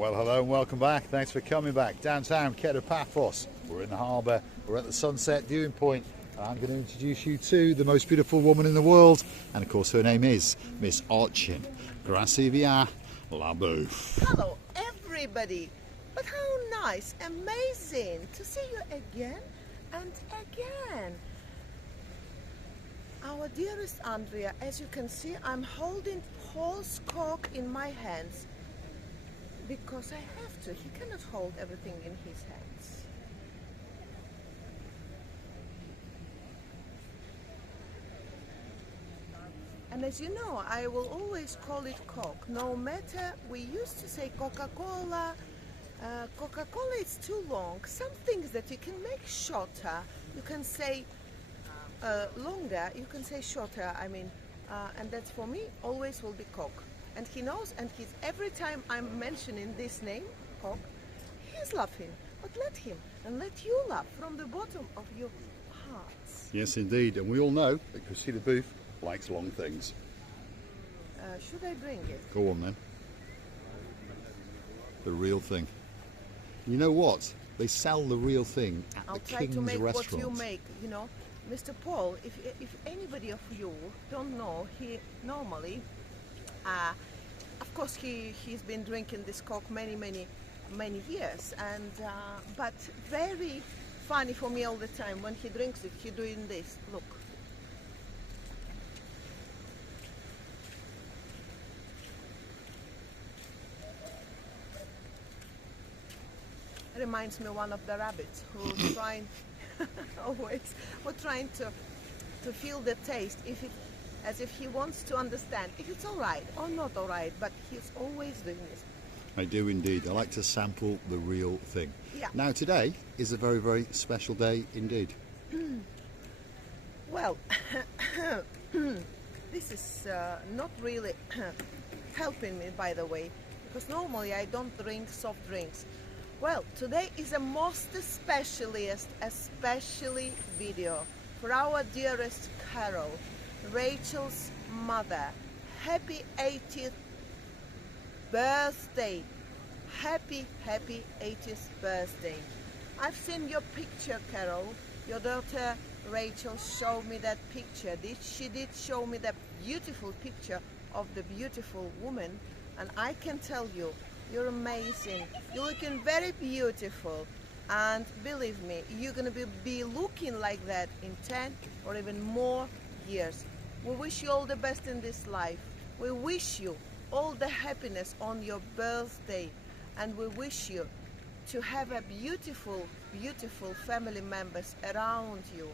Well, hello and welcome back. Thanks for coming back. Downtown Paphos. We're in the harbour. We're at the sunset viewing point. And I'm going to introduce you to the most beautiful woman in the world. And of course, her name is Miss Archin. Gracias la bouffe. Hello, everybody. But how nice, amazing to see you again and again. Our dearest Andrea, as you can see, I'm holding Paul's cock in my hands because I have to. He cannot hold everything in his hands. And as you know, I will always call it Coke. No matter, we used to say Coca-Cola. Coca-Cola is too long. Some things that you can make shorter, you can say longer, you can say shorter, and that's for me, always will be Coke. And he knows, and he's, every time I'm mentioning this name, Coke, he's laughing. But let him, and let you laugh from the bottom of your hearts. Yes, indeed. And we all know that Christina Booth likes long things. Should I bring it? Go on then. The real thing. You know what? They sell the real thing at I'll the try King's to make restaurant. what you make, you know. Mr. Paul, if anybody of you don't know, he normally, of course he's been drinking this Coke many years, and but very funny for me all the time when he drinks it, he doing this, look. Reminds me of one of the rabbits who trying always who trying to feel the taste, if it, as if he wants to understand if it's all right or not all right, but he's always doing this. I do indeed. I like to sample the real thing. Yeah. Now today is a very special day indeed. Well, this is not really helping me, by the way, because normally I don't drink soft drinks. Well, today is a most especially video for our dearest Carol, Rachel's mother. Happy 80th birthday. Happy 80th birthday. I've seen your picture, Carol. Your daughter Rachel showed me that picture. She did show me that beautiful picture of the beautiful woman, and I can tell you, you're amazing. You're looking very beautiful, and believe me, you're gonna be looking like that in 10 or even more years. We wish you all the best in this life. We wish you all the happiness on your birthday, and we wish you to have a beautiful family members around you,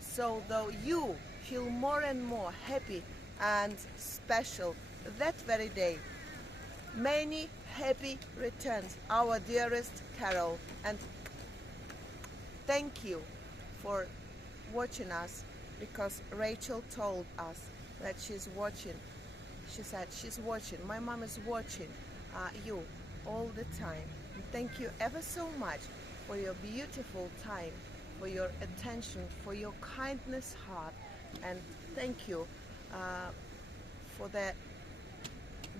so though you feel more and more happy and special that very day. Many happy returns, our dearest Carol, and thank you for watching us, because Rachel told us that she's watching. She said she's watching, my mom is watching you all the time. And thank you ever so much for your beautiful time, for your attention, for your kindness heart, and thank you for the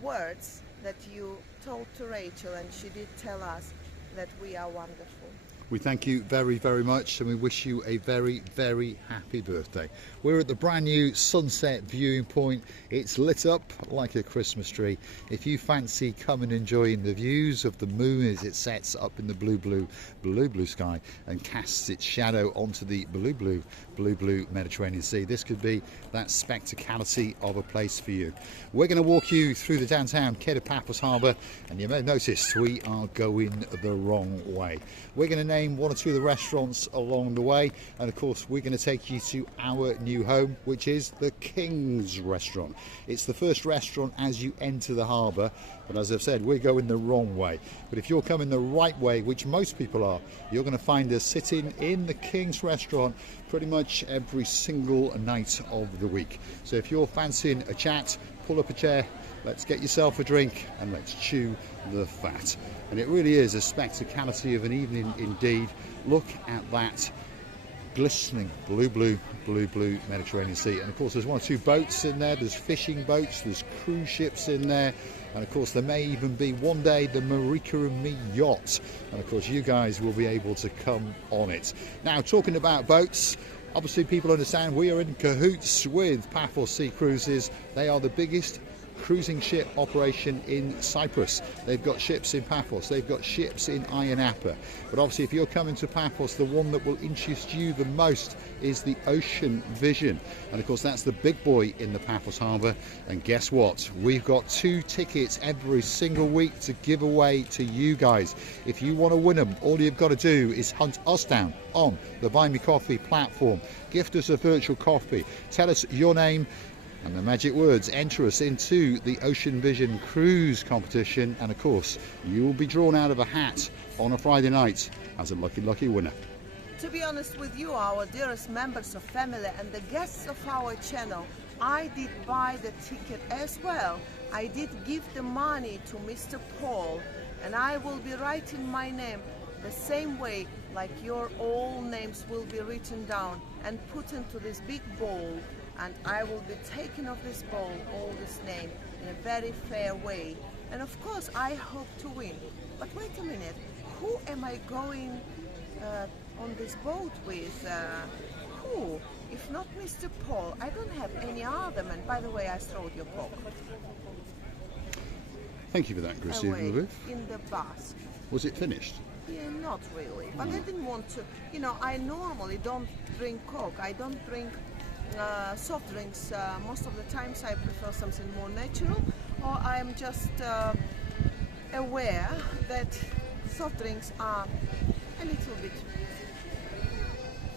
words that you told to Rachel, and she did tell us that we are wonderful. We thank you very much, and we wish you a very happy birthday. We're at the brand new sunset viewing point. It's lit up like a Christmas tree. If you fancy coming and enjoying the views of the moon as it sets up in the blue sky and casts its shadow onto the blue Mediterranean Sea, this could be that spectacality of a place for you. We're going to walk you through the downtown Paphos Harbour, and you may have noticed we are going the wrong way. We're going to name one or two of the restaurants along the way, and of course we're going to take you to our new home, which is the King's Restaurant. It's the first restaurant as you enter the harbour, but as I've said, we're going the wrong way. But if you're coming the right way, which most people are, you're going to find us sitting in the King's Restaurant pretty much every single night of the week. So if you're fancying a chat, pull up a chair, let's get yourself a drink, and let's chew the fat. And it really is a spectacality of an evening indeed. Look at that glistening blue Mediterranean Sea. And of course there's one or two boats in there, there's fishing boats, there's cruise ships in there, and of course there may even be one day the Marika and me yacht, and of course you guys will be able to come on it. Now, talking about boats, obviously people understand we are in cahoots with Paphos Sea Cruises. They are the biggest cruising ship operation in Cyprus. They've got ships in Paphos, they've got ships in Ayia Napa, but obviously if you're coming to Paphos, the one that will interest you the most is the Ocean Vision, and of course that's the big boy in the Paphos Harbour. And guess what, we've got 2 tickets every single week to give away to you guys. If you want to win them, all you've got to do is hunt us down on the Buy Me Coffee platform, gift us a virtual coffee, tell us your name and the magic words, enter us into the Ocean Vision cruise competition, and of course you will be drawn out of a hat on a Friday night as a lucky winner. To be honest with you, our dearest members of family and the guests of our channel, I did buy the ticket as well. I did give the money to Mr. Paul, and I will be writing my name the same way like your all names will be written down and put into this big bowl, and I will be taking off this bowl all this name in a very fair way. And of course I hope to win. But wait a minute, who am I going on this boat with? Who? If not Mr. Paul? I don't have any other man. By the way, I throwed your coke Thank you for that, away Christine. in the basket. Was it finished? Yeah, not really. But I didn't want to, you know, I normally don't drink coke. I don't drink soft drinks. Most of the times I prefer something more natural, or I'm just aware that soft drinks are a little bit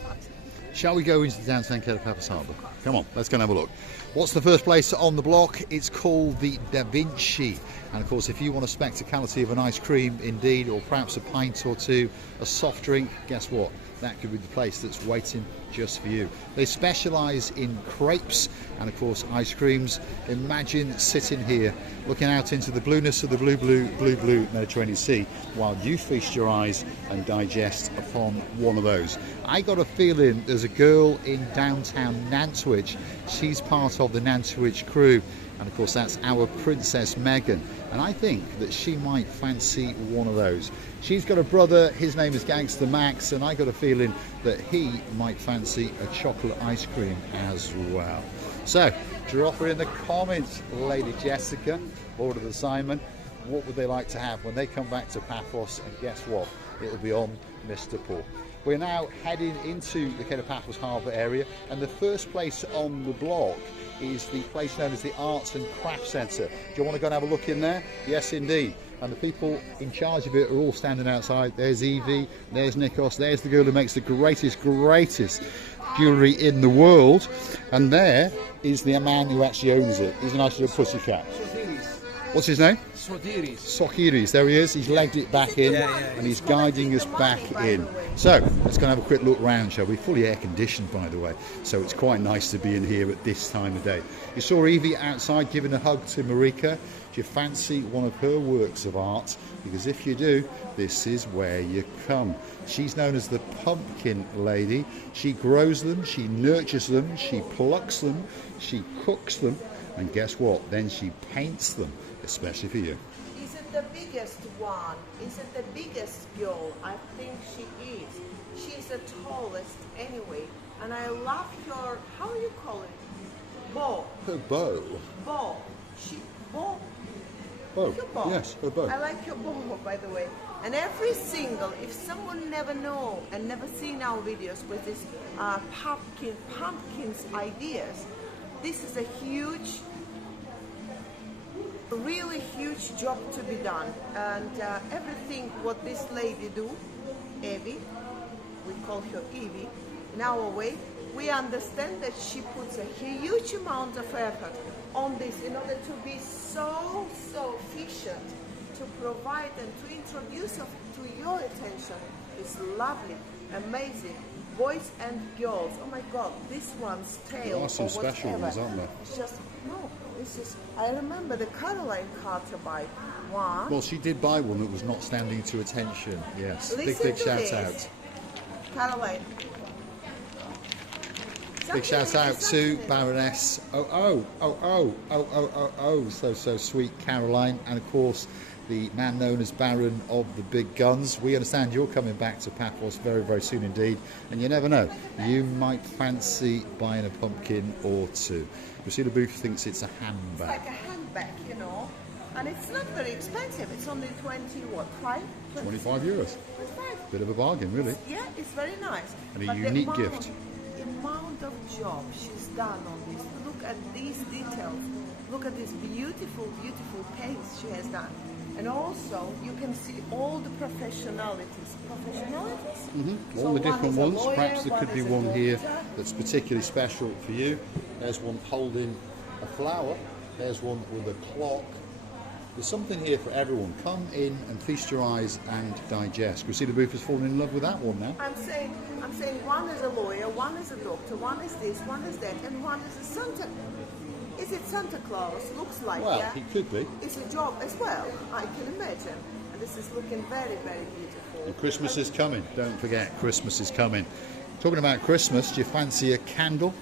fatty. Shall we go into the downtown Cape of Paphos Harbour? Come on, let's go and have a look. What's the first place on the block? It's called the DaVinci. And of course, if you want a spectacality of an ice cream indeed, or perhaps a pint or two, a soft drink, guess what? That could be the place that's waiting just for you. They specialise in crepes and of course ice creams. Imagine sitting here looking out into the blueness of the blue Mediterranean Sea while you feast your eyes and digest upon one of those. I got a feeling there's a girl in downtown Nantwich. She's part of the Nantwich crew, and of course that's our Princess Megan, and I think that she might fancy one of those. She's got a brother, his name is Gangster Max, and I got a feeling that he might fancy a chocolate ice cream as well. So drop her in the comments, Lady Jessica or the Simon, what would they like to have when they come back to Paphos, and guess what, it'll be on Mr. Paul. We're now heading into the Cape of Paphos Harbour area, and the first place on the block is the place known as the Arts and Crafts Centre. Do you want to go and have a look in there? Yes, indeed. And the people in charge of it are all standing outside. There's Evie, there's Nikos, there's the girl who makes the greatest jewellery in the world, and there is the man who actually owns it. He's a nice little pussycat. What's his name? Sokiris. There he is. He's legged it back in, and he's guiding us back in. So let's go and have a quick look round, shall we? Fully air conditioned, by the way, so it's quite nice to be in here at this time of day. You saw Evie outside giving a hug to Marika. Do you fancy one of her works of art? Because if you do, this is where you come. She's known as the pumpkin lady. She grows them, she nurtures them, she plucks them, she cooks them, and guess what? Then she paints them, especially for you. Is it the biggest one? Is it the biggest girl? I think she is. She's the tallest anyway. And I love her, how do you call it? Bow. Her bow. Bow. Bow. Bow. Your bow. Yes, her bow. I like your bow, by the way. And every single, if someone never know and never seen our videos with this pumpkins ideas, this is a huge, really huge job to be done. And everything what this lady do, Evie, we call her Evie, in our way, we understand that she puts a huge amount of effort on this in order to be so efficient, to provide and to introduce to your attention this lovely, amazing boys and girls. Oh my God, this one's tail. There are some special ones, aren't there? It's just, no, this is, I remember the Caroline Carter by one. Well, she did buy one that was not standing to attention. Yes, Listen big to shout this. out. Caroline, Big shout out to Baroness so sweet Caroline, and of course the man known as Baron of the Big Guns. We understand you're coming back to Paphos very, very soon indeed, and you never know, you might fancy buying a pumpkin or two. Priscilla Booth thinks it's a handbag. It's like a handbag, you know, and it's not very expensive. It's only 25 €25. Bit of a bargain, really. Yeah, it's very nice. And a but unique gift. The amount of job she's done on this. Look at these details. Look at this beautiful, beautiful paste she has done. And also, you can see all the professionalities. So all the different ones. lawyer, Perhaps there could be one doctor. here that's particularly special for you. There's one holding a flower. There's one with a clock. There's something here for everyone. Come in and feast your eyes and digest. Priscilla Booth has fallen in love with that one now. I'm saying one is a lawyer, one is a doctor, one is this, one is that, and one is a Santa. Is it Santa Claus? Looks like, Well, yeah. he could be. It's a job as well, I can imagine. And this is looking very, very beautiful. And Christmas is coming. Don't forget, Christmas is coming. Talking about Christmas, do you fancy a candle?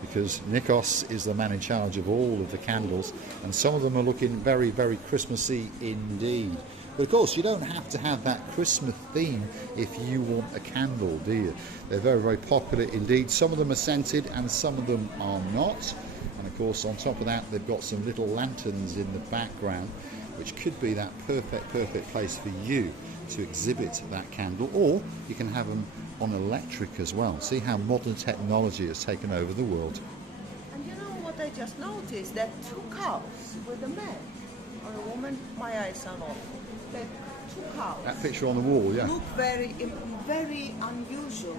Because Nikos is the man in charge of all of the candles, and some of them are looking very, very Christmassy indeed. But of course, you don't have to have that Christmas theme if you want a candle, do you? They're very, very popular indeed. Some of them are scented and some of them are not. And of course, on top of that, they've got some little lanterns in the background, which could be that perfect place for you to exhibit that candle. Or you can have them on electric as well. See how modern technology has taken over the world. And you know what I just noticed? That two cows with a man or a woman, my eyes are off. That two cows. That picture on the wall, yeah. Look very, very unusual.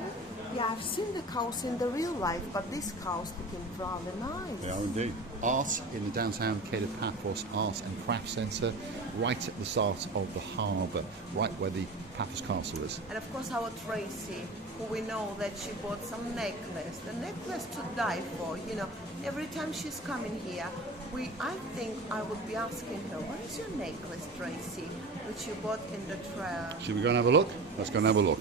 Yeah, I've seen the cows in the real life, but these cows looking rather nice. They are indeed. Art in the downtown Cape of Paphos Art and Craft Centre, right at the start of the harbour, right where the Paphos Castle is. And of course our Tracy, who we know that she bought some necklace. The necklace to die for, you know. Every time she's coming here, I think I would be asking her, what is your necklace, Tracy, which you bought in the trail? Should we go and have a look? Let's go and have a look.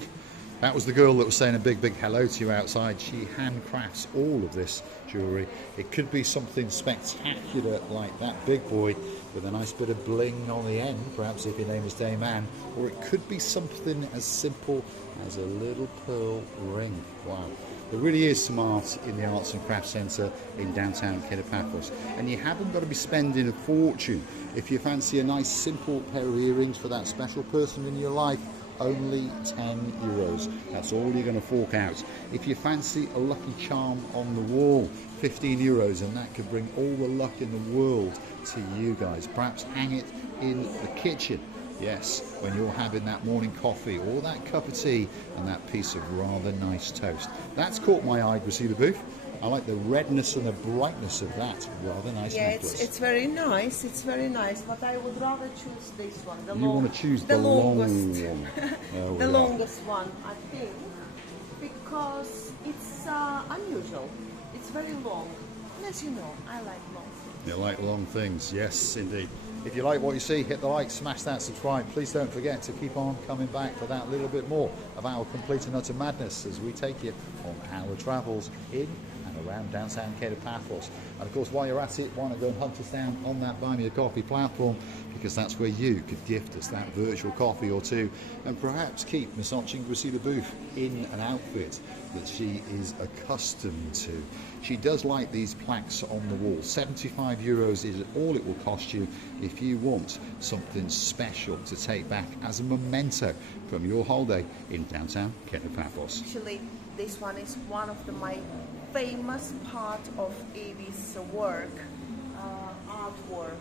That was the girl that was saying a big, big hello to you outside. She handcrafts all of this jewellery. It could be something spectacular like that big boy with a nice bit of bling on the end, perhaps if your name is Dame Anne, or it could be something as simple as a little pearl ring. Wow. There really is some art in the Arts and Crafts Centre in downtown Cape of Paphos, and you haven't got to be spending a fortune. If you fancy a nice simple pair of earrings for that special person in your life, only €10. That's all you're going to fork out. If you fancy a lucky charm on the wall, €15, and that could bring all the luck in the world to you guys. Perhaps hang it in the kitchen. Yes, when you're having that morning coffee or that cup of tea and that piece of rather nice toast. That's caught my eye, Priscilla Booth. I like the redness and the brightness of that rather nice necklace. It's very nice. It's very nice, but I would rather choose this one. You want to choose the longest one. The longest one, I think, because it's unusual. It's very long. And as you know, I like long things. You like long things, yes, indeed. If you like what you see, hit the like, smash that subscribe. Please don't forget to keep on coming back for that little bit more of our complete and utter madness as we take you on our travels in and around downtown Cape of Paphos. And of course, while you're at it, why not go and hunt us down on that Buy Me a Coffee platform, because that's where you could gift us that virtual coffee or two and perhaps keep massaging Priscilla Booth in an outfit that she is accustomed to. She does like these plaques on the wall. €75 is all it will cost you if you want something special to take back as a memento from your holiday in downtown Cape of Paphos. Actually, this one is one of my famous part of Evie's work, artwork.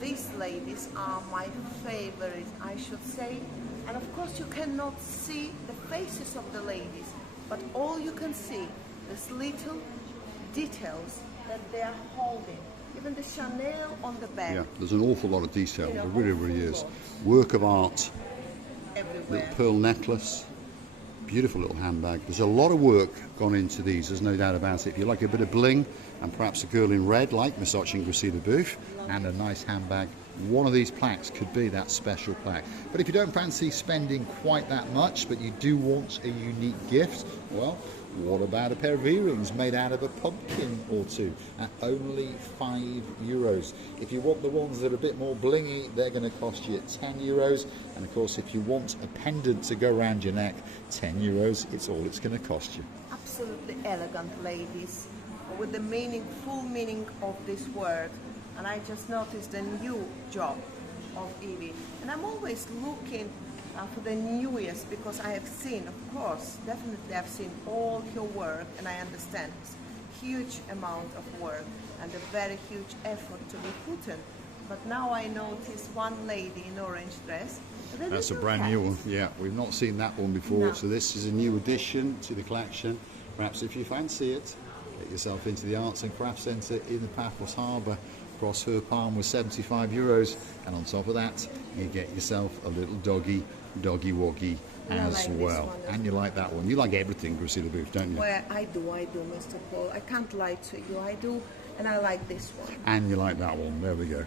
These ladies are my favorite, I should say. And of course you cannot see the faces of the ladies, but all you can see is little details that they are holding. Even the Chanel on the back. Yeah, there's an awful lot of detail. There really, really is. Lot. Work of art. Everywhere. Little pearl necklace. Beautiful little handbag. There's a lot of work gone into these, there's no doubt about it. If you like a bit of bling and perhaps a girl in red like Miss Priscilla Booth and a nice handbag, one of these plaques could be that special plaque. But if you don't fancy spending quite that much, but you do want a unique gift, well, what about a pair of earrings made out of a pumpkin or two at only €5? If you want the ones that are a bit more blingy, they're going to cost you €10. And of course, if you want a pendant to go around your neck, €10, it's all it's going to cost you. Absolutely elegant, ladies, with the meaning, full meaning of this word. And I just noticed a new job of Evie. And I'm always looking for the newest, because I have seen, of course, definitely I've seen all your work, and I understand it's huge amount of work and a very huge effort to be put in. But now I notice one lady in orange dress. That's a brand new one. Yeah, we've not seen that one before. No. So this is a new addition to the collection. Perhaps if you fancy it, get yourself into the Arts and Crafts Centre in the Paphos Harbour. Across her palm was €75, and on top of that you get yourself a little doggy woggy as well. And you like that one. You like everything, Priscilla Booth, don't you? Well, I do, Mr. Paul. I can't lie to you. I do, and I like this one. And you like that one. There we go.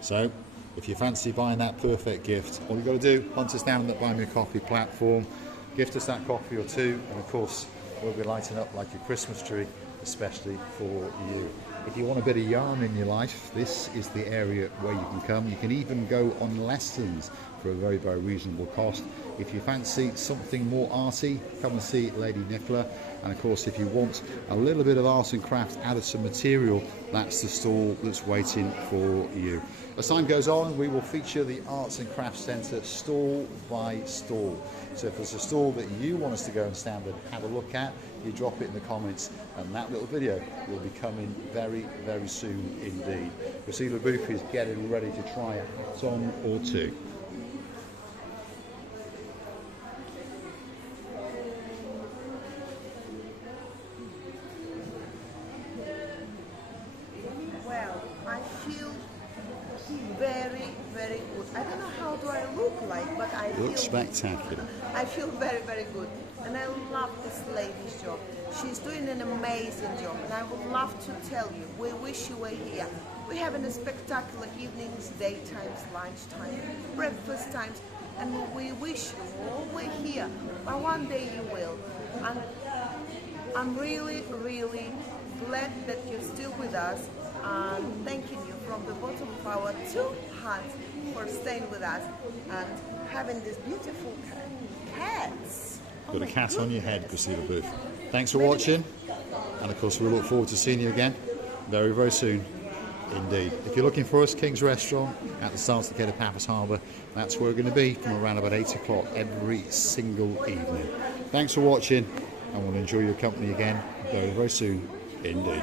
So if you fancy buying that perfect gift, all you've got to do, hunt us down on the Buy Me a Coffee platform, gift us that coffee or two, and of course we'll be lighting up like a Christmas tree, especially for you. If you want a bit of yarn in your life, this is the area where you can come. You can even go on lessons for a very, very reasonable cost. If you fancy something more arty, come and see Lady Nicola. And of course, if you want a little bit of art and craft out of some material, that's the stall that's waiting for you. As time goes on, we will feature the Arts and Crafts Centre stall by stall. So if there's a stall that you want us to go and stand and have a look at, you drop it in the comments, and that little video will be coming very, very soon indeed. Priscilla Booth is getting ready to try a hat on or two. Well, I feel very, very good. I don't know how do I look like, but I feel Spectacular. I feel very, very good. And I love this lady's job. She's doing an amazing job, and I would love to tell you, we wish you were here. We're having a spectacular evenings, daytimes, lunchtime, breakfast times, and we wish you all were here. But one day you will. And I'm really, really glad that you're still with us, and thanking you from the bottom of our two hearts for staying with us and having this beautiful cats. Got a cat on your head, Priscilla Booth. Thanks for watching, and of course we look forward to seeing you again very, very soon indeed. If you're looking for us, King's Restaurant at the Stars Decade of Paphos Harbour, that's where we're going to be from around about 8 o'clock every single evening. Thanks for watching, and we'll enjoy your company again very, very soon indeed.